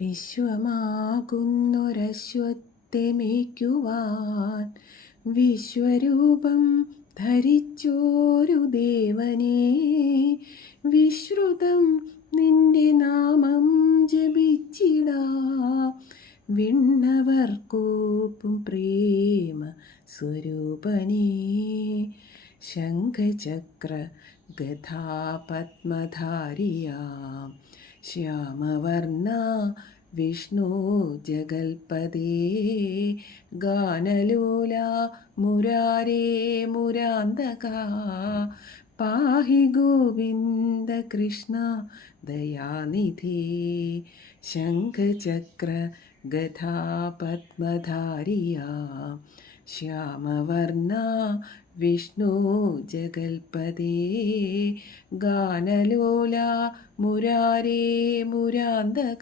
വിശ്വമാകുന്നൊരശ്വത്തെ മേയ്ക്കുവാൻ വിശ്വരൂപം ധരിച്ചോരു ദേവനേ, വിശ്രുതം നിന്റെ നാമം ജപിച്ചിടാം. വിണ്ണവർക്കൂപ്പും പ്രേമ സ്വരൂപനേ, ശംഖചക്ര ഗദാപത്മധാരിയാം ശ്യാമവർണ്ണ വിഷ്ണു ജഗൽപദേ, ഗാനലോല മുരാരേ മുരാന്തക, പാഹി ഗോവിന്ദ കൃഷ്ണ ദയാനിധേ. ശംഖചക്ര ഗദാപത്മധാരിയാം ശ്യാമവർണ്ണ വിഷ്ണു ജഗൽപദേ, ഗാനലോല മുരാരേ മുരാന്തക.